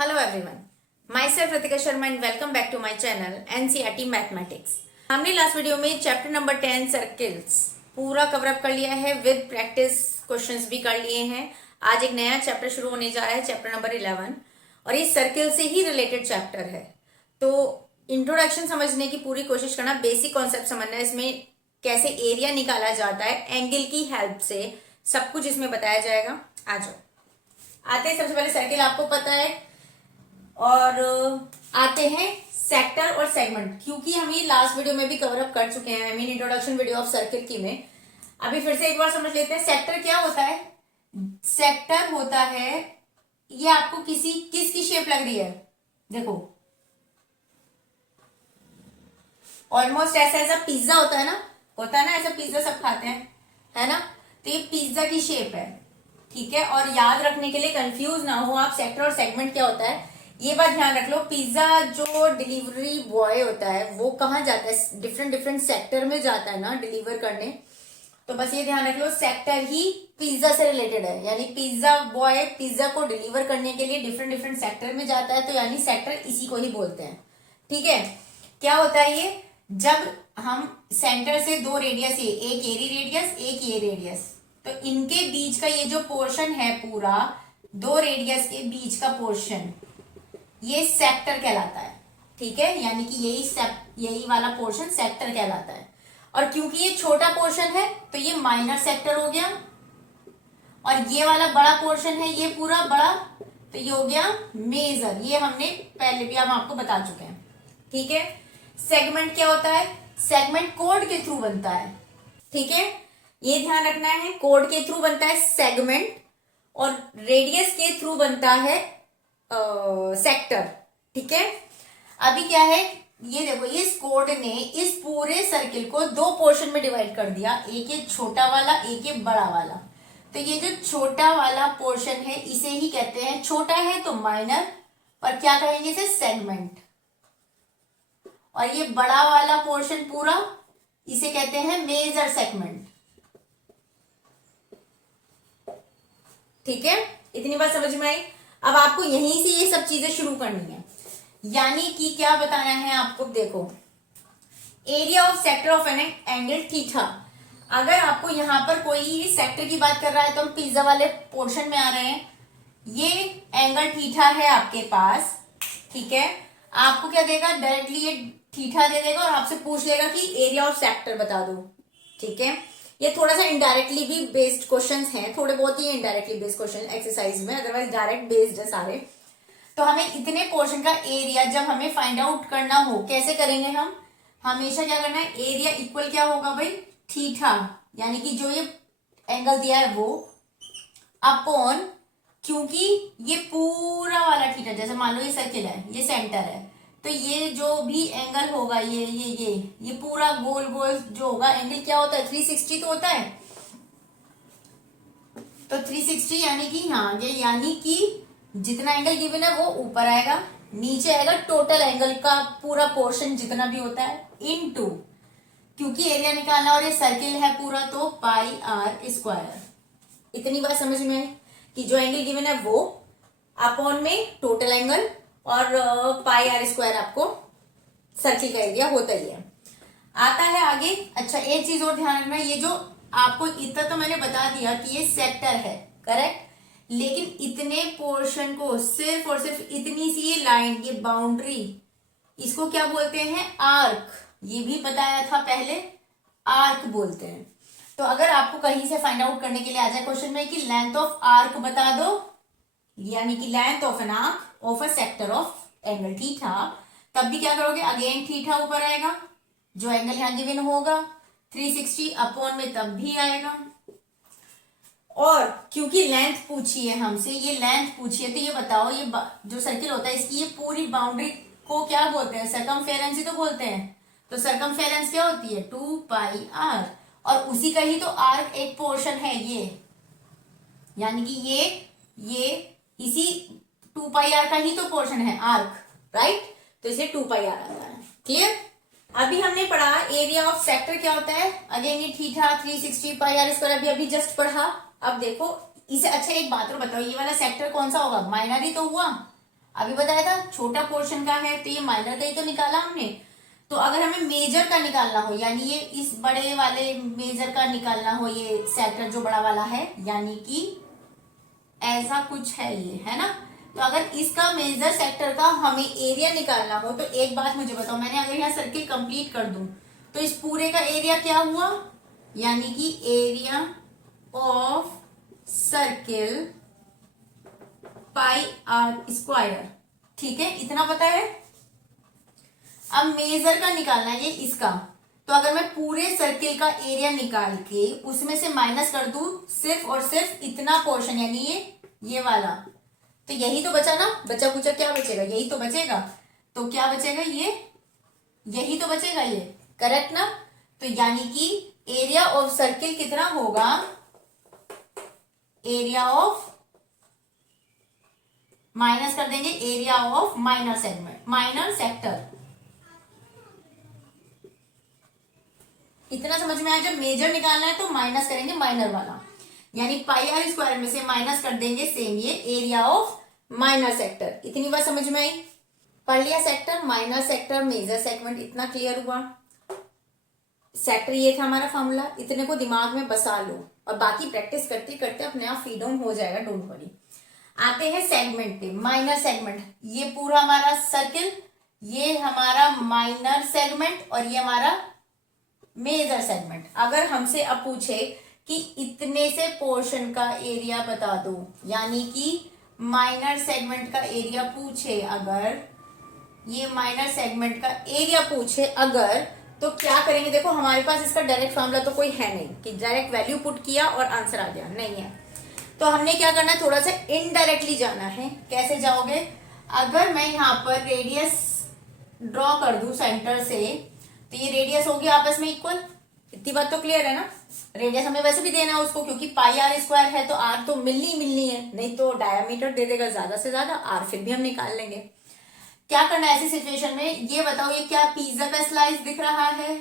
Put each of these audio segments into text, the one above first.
Hello everyone, myself Ritika Sharma and welcome back to my channel NCERT Mathematics। हमने last video में chapter number 10 circles पूरा cover up कर लिया है, with practice questions भी कर लिए हैं। आज एक नया चैप्टर शुरू होने जा रहा है, चैप्टर नंबर 11, और ये सर्किल से ही रिलेटेड चैप्टर है। तो इंट्रोडक्शन समझने की पूरी कोशिश करना, बेसिक कॉन्सेप्ट समझना, इसमें कैसे एरिया निकाला जाता है एंगल की हेल्प से, सब कुछ इसमें बताया जाएगा। आ जाओ, आते हैं। सबसे पहले सर्किल आपको पता है, और आते हैं सेक्टर और सेगमेंट, क्योंकि हम ये लास्ट वीडियो में भी कवर अप कर चुके हैं, I mean introduction video of circle की में। अभी फिर से एक बार समझ लेते हैं। सेक्टर क्या होता है? सेक्टर होता है, ये आपको किसकी शेप लग रही है? देखो, ऑलमोस्ट ऐसा पिज्जा होता है ना, ऐसा पिज्जा सब खाते हैं, है ना? तो ये पिज्जा की शेप है, ठीक है। और याद रखने के लिए, कंफ्यूज ना हो आप, सेक्टर और सेगमेंट क्या होता है ये बात ध्यान रख लो। पिज्जा जो डिलीवरी बॉय होता है वो कहाँ जाता है? डिफरेंट सेक्टर में जाता है ना डिलीवर करने। तो बस ये ध्यान रख लो, सेक्टर ही पिज्जा से रिलेटेड है, यानी पिज्जा बॉय पिज्जा को डिलीवर करने के लिए डिफरेंट सेक्टर में जाता है, तो यानी सेक्टर इसी को ही बोलते हैं, ठीक है। क्या होता है ये? जब हम सेंटर से दो रेडियस, एक एरी रेडियस एक ये रेडियस, तो इनके बीच का ये जो पोर्शन है पूरा, दो रेडियस के बीच का पोर्शन, ये सेक्टर कहलाता है, ठीक है। यानी कि यही वाला पोर्शन सेक्टर कहलाता है। और क्योंकि ये छोटा पोर्शन है तो ये माइनर सेक्टर हो गया, और ये वाला बड़ा पोर्शन है, ये पूरा बड़ा, तो ये हो गया मेजर। ये हमने पहले भी हम आपको बता चुके हैं, ठीक है। सेगमेंट क्या होता है? सेगमेंट कोड के थ्रू बनता है, ठीक है, ये ध्यान रखना है। कोड के थ्रू बनता है सेगमेंट, और रेडियस के थ्रू बनता है सेक्टर, ठीक है। अभी क्या है, ये देखो, इस कोड ने इस पूरे सर्किल को दो पोर्शन में डिवाइड कर दिया, एक ये छोटा वाला, एक ये बड़ा वाला। तो ये जो छोटा वाला पोर्शन है इसे ही कहते हैं, छोटा है तो माइनर, और क्या कहेंगे इसे? सेगमेंट। और ये बड़ा वाला पोर्शन पूरा, इसे कहते हैं मेजर सेगमेंट, ठीक है। इतनी बात समझ में आई। अब आपको यहीं से ये सब चीजें शुरू करनी है, यानी कि क्या बताना है आपको? देखो, area of sector of an angle theta. अगर आपको यहां पर कोई सेक्टर की बात कर रहा है, तो हम पिज्जा वाले पोर्शन में आ रहे हैं, ये एंगल थीटा है आपके पास, ठीक है। आपको क्या देगा? डायरेक्टली ये थीटा दे देगा और आपसे पूछ लेगा कि एरिया ऑफ सेक्टर बता दो, ठीक है। ये थोड़ा सा इनडायरेक्टली भी बेस्ड क्वेश्चंस हैं, थोड़े बहुत ही इनडायरेक्टली बेस्ड क्वेश्चन एक्सरसाइज में, अदरवाइज डायरेक्ट बेस्ड है सारे। तो हमें इतने पोर्शन का एरिया जब हमें फाइंड आउट करना हो, कैसे करेंगे हम? हमेशा क्या करना है? एरिया इक्वल क्या होगा भाई? थीटा, यानी कि जो ये एंगल दिया है वो, अपॉन, क्योंकि ये पूरा वाला थीटा, जैसे मान लो ये सर्किल है, ये सेंटर है, तो ये जो भी एंगल होगा, ये पूरा गोल गोल जो होगा एंगल, क्या होता है? 360 तो होता है। तो 360 यानी कि, हाँ, ये यानी कि जितना एंगल गिवन है वो ऊपर आएगा, नीचे आएगा टोटल एंगल का पूरा पोर्शन जितना भी होता है, इनटू, क्योंकि एरिया निकालना और ये सर्किल है पूरा, तो पाई आर स्क्वायर। इतनी बात समझ में है कि जो एंगल गिवन है वो अपॉन में टोटल एंगल, और पाई आर स्क्वायर आपको सर्किल का एरिया होता ही है। आता है आगे। अच्छा, एक चीज और ध्यान रखना, ये जो आपको इतना तो मैंने बता दिया कि ये सेक्टर है, करेक्ट, लेकिन इतने पोर्शन को, सिर्फ और सिर्फ इतनी सी ये लाइन, ये बाउंड्री, इसको क्या बोलते हैं? आर्क। ये भी बताया था पहले, आर्क बोलते हैं। तो अगर आपको कहीं से फाइंड आउट करने के लिए आ जाए क्वेश्चन में कि लेंथ ऑफ आर्क बता दो, यानी कि length of an arc of a sector of angle theta, तब भी क्या करोगे? अगेन थीटा ऊपर आएगा, जो एंगल यहां गिवन होगा 360 अपॉन में तब भी आएगा। और क्योंकि लेंथ पूछी है हमसे, ये लेंथ पूछी है, तो ये बताओ, ये जो सर्किल होता है इसकी ये पूरी बाउंड्री को क्या बोलते हैं? सर्कमफेरेंस ही तो बोलते हैं। तो सर्कमफेरेंस क्या होती है? 2 पाई आर, और उसी का ही तो आर्क एक पोर्शन है ये, यानी कि ये इसी 2 पाई आर का ही तो पोर्शन है आर्क, राइट। तो इसे 2 पाई आर आता है, क्लियर। अभी हमने पढ़ा एरिया ऑफ सेक्टर क्या होता है, अगेन ये थीटा 360 पाई आर स्क्वायर, अभी जस्ट पढ़ा। अब देखो इसे, अच्छा एक बात और बताओ, ये वाला सेक्टर कौन सा होगा? माइनर ही तो हुआ, अभी बताया था छोटा पोर्शन का है तो ये माइनर का ही तो निकाला हमने। तो अगर हमें मेजर का निकालना हो, यानी ये इस बड़े वाले मेजर का निकालना हो, ये सेक्टर जो बड़ा वाला है, यानी कि ऐसा कुछ है ये, है ना। तो अगर इसका मेजर सेक्टर का हमें एरिया निकालना हो तो एक बात मुझे बताओ, मैंने अगर यहाँ सर्किल कंप्लीट कर दूं तो इस पूरे का एरिया क्या हुआ, यानी कि area of circle pi r square. ठीक है, इतना पता है। अब मेजर का निकालना है ये इसका, तो अगर मैं पूरे सर्किल का एरिया निकाल के उसमें से माइनस कर दूं सिर्फ और सिर्फ इतना पोर्शन, यानी ये वाला, तो यही तो बचा ना, बचा कुचा क्या बचेगा, यही तो बचेगा। तो क्या बचेगा, ये यही तो बचेगा, ये करेक्ट ना। तो यानी कि एरिया ऑफ सर्किल कितना होगा, एरिया ऑफ, माइनस कर देंगे area of minor segment, minor sector. इतना समझ में आया। जब मेजर निकालना है तो माइनस करेंगे माइनर वाला, यानी पाई आर स्क्वायर में से माइनस कर देंगे सेम ये एरिया ऑफ माइनर सेक्टर। इतनी बात समझ में आई। पढ़ लिया sector, minor sector, major segment, इतना क्लियर हुआ। सेक्टर ये था हमारा फॉर्मूला, इतने को दिमाग में बसा लो और बाकी प्रैक्टिस करते करते अपने आप फ्रीडम हो जाएगा, डोंट वरी। आते हैं सेगमेंट पे। माइनर सेगमेंट, ये पूरा हमारा सर्किल, ये हमारा माइनर सेगमेंट और ये हमारा मेजर सेगमेंट। अगर हमसे अब पूछे कि इतने से पोर्शन का एरिया बता दो, यानी कि माइनर सेगमेंट का एरिया पूछे अगर, ये माइनर सेगमेंट का एरिया पूछे अगर, तो क्या करेंगे। देखो हमारे पास इसका डायरेक्ट फॉर्मूला तो कोई है नहीं कि डायरेक्ट वैल्यू पुट किया और आंसर आ गया, नहीं है। तो हमने क्या करना है, थोड़ा सा इनडायरेक्टली जाना है। कैसे जाओगे, अगर मैं यहाँ पर रेडियस ड्रॉ कर दूं सेंटर से, तो ये रेडियस होगी आपस में इक्वल। इतनी बात तो क्लियर है ना। रेडियस हमें वैसे भी देना है उसको, क्योंकि पाई आर स्क्वायर है तो आर तो मिलनी है, नहीं तो डायमीटर दे देगा ज्यादा से ज्यादा, आर फिर भी हम निकाल लेंगे। क्या करना है ऐसी सिचुएशन में, ये बताओ, ये क्या पिज्जा का स्लाइस दिख रहा है,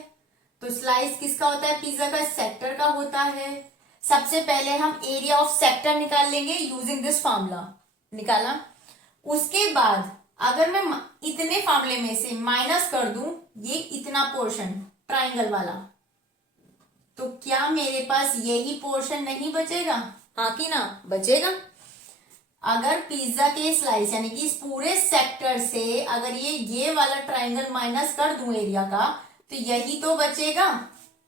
तो स्लाइस किसका होता है, पिज्जा का, सेक्टर का होता है। सबसे पहले हम एरिया ऑफ सेक्टर निकाल लेंगे यूजिंग दिस फॉर्मूला, निकाला। उसके बाद अगर मैं इतने फॉर्मूले में से माइनस कर दूं ये इतना पोर्शन ट्राइंगल वाला, तो क्या मेरे पास यही पोर्शन नहीं बचेगा, हाँ कि ना, बचेगा। अगर पिज्जा के स्लाइस यानी कि इस पूरे सेक्टर से अगर ये वाला ट्राइंगल माइनस कर दूं एरिया का, तो यही तो बचेगा,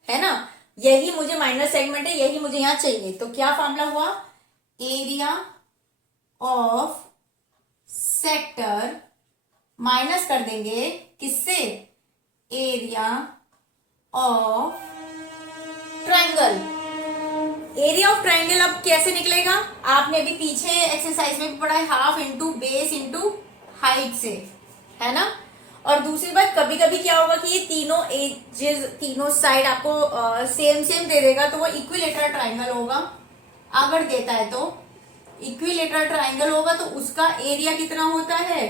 है ना। यही मुझे माइनर सेगमेंट है, यही मुझे यहां चाहिए। तो क्या फॉर्मूला हुआ, एरिया ऑफ सेक्टर माइनस कर देंगे किससे, area of triangle. Area of triangle अब कैसे निकलेगा, आपने अभी पीछे एक्सरसाइज में भी पढ़ा है, half into base into height से, है ना। और दूसरी बात, कभी कभी क्या होगा कि ये तीनों एजेस, तीनों साइड आपको सेम दे देगा, तो वो इक्विलेटरल ट्राइंगल होगा। अगर देता है तो इक्विलेटरल ट्राइंगल होगा तो उसका एरिया कितना होता है,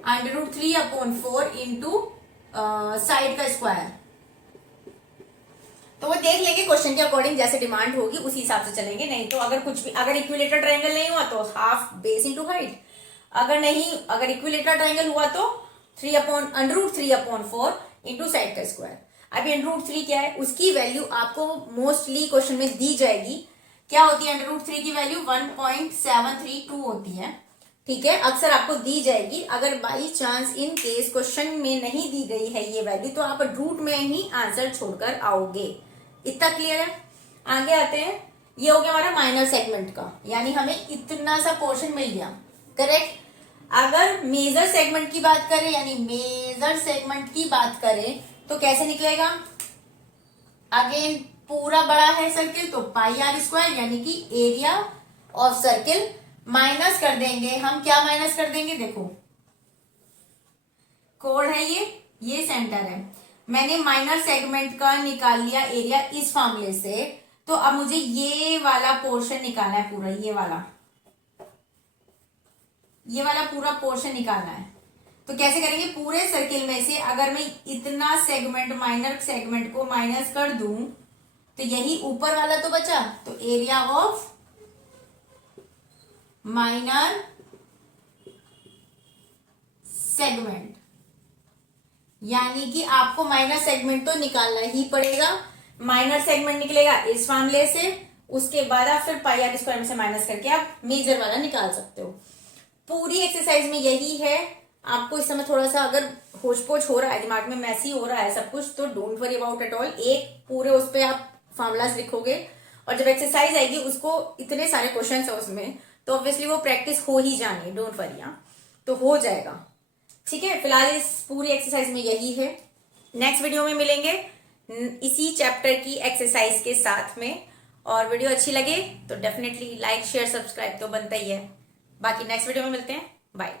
√3/4 इंटू साइड का स्क्वायर। तो वो देख लेंगे क्वेश्चन के अकॉर्डिंग, जैसे डिमांड होगी उसी हिसाब से चलेंगे। नहीं तो अगर कुछ भी, अगर इक्विलेटरल ट्राइंगल नहीं हुआ तो हाफ बेस इंटू हाइट, अगर नहीं, अगर इक्विलेटरल ट्राइंगल हुआ तो √3/4 इंटू साइड का स्क्वायर। अभी √3 क्या है, उसकी वैल्यू आपको मोस्टली क्वेश्चन में दी जाएगी। क्या होती है √3 की वैल्यू, 1.732 होती है, ठीक है, अक्सर आपको दी जाएगी। अगर by chance in case question में नहीं दी गई है ये वैल्यू, तो आप रूट में ही आंसर छोड़कर आओगे। इतना क्लियर है। आगे आते हैं, ये हो गया हमारा माइनर सेगमेंट का, यानी हमें इतना सा पोर्शन मिल गया, करेक्ट। अगर मेजर सेगमेंट की बात करें, यानी मेजर सेगमेंट की बात करें तो कैसे निकलेगा, अगेन पूरा बड़ा है सर्किल तो पाई आर स्क्वायर, यानी कि एरिया ऑफ सर्किल, माइनस कर देंगे हम, क्या माइनस कर देंगे, देखो कोड है ये सेंटर है, मैंने माइनर सेगमेंट का निकाल लिया एरिया इस फॉर्मूले से। तो अब मुझे ये वाला पोर्शन निकालना है पूरा, ये वाला पूरा पोर्शन निकालना है। तो कैसे करेंगे, पूरे सर्किल में से अगर मैं इतना सेगमेंट, माइनर सेगमेंट को माइनस कर दूं तो यही ऊपर वाला तो बचा, तो एरिया ऑफ माइनर सेगमेंट, यानी कि आपको माइनर सेगमेंट तो निकालना ही पड़ेगा। माइनर सेगमेंट निकलेगा इस फॉर्मूले से, उसके बाद आप फिर पाई आर स्क्वायर में से माइनस करके आप मेजर वाला निकाल सकते हो। पूरी एक्सरसाइज में यही है। आपको इस समय थोड़ा सा अगर होच पोच हो रहा है, दिमाग में मैसी हो रहा है सब कुछ, तो don't worry about at all. एक पूरे उस पर आप फॉर्मूलाज लिखोगे और जब एक्सरसाइज आएगी उसको इतने सारे क्वेश्चन है उसमें, तो ऑब्वियसली वो प्रैक्टिस हो ही जानी, डोंट वरी, तो हो जाएगा। ठीक है, फिलहाल इस पूरी एक्सरसाइज में यही है। नेक्स्ट वीडियो में मिलेंगे इसी चैप्टर की एक्सरसाइज के साथ में। और वीडियो अच्छी लगे तो डेफिनेटली लाइक शेयर सब्सक्राइब तो बनता ही है। बाकी नेक्स्ट वीडियो में मिलते हैं, बाय।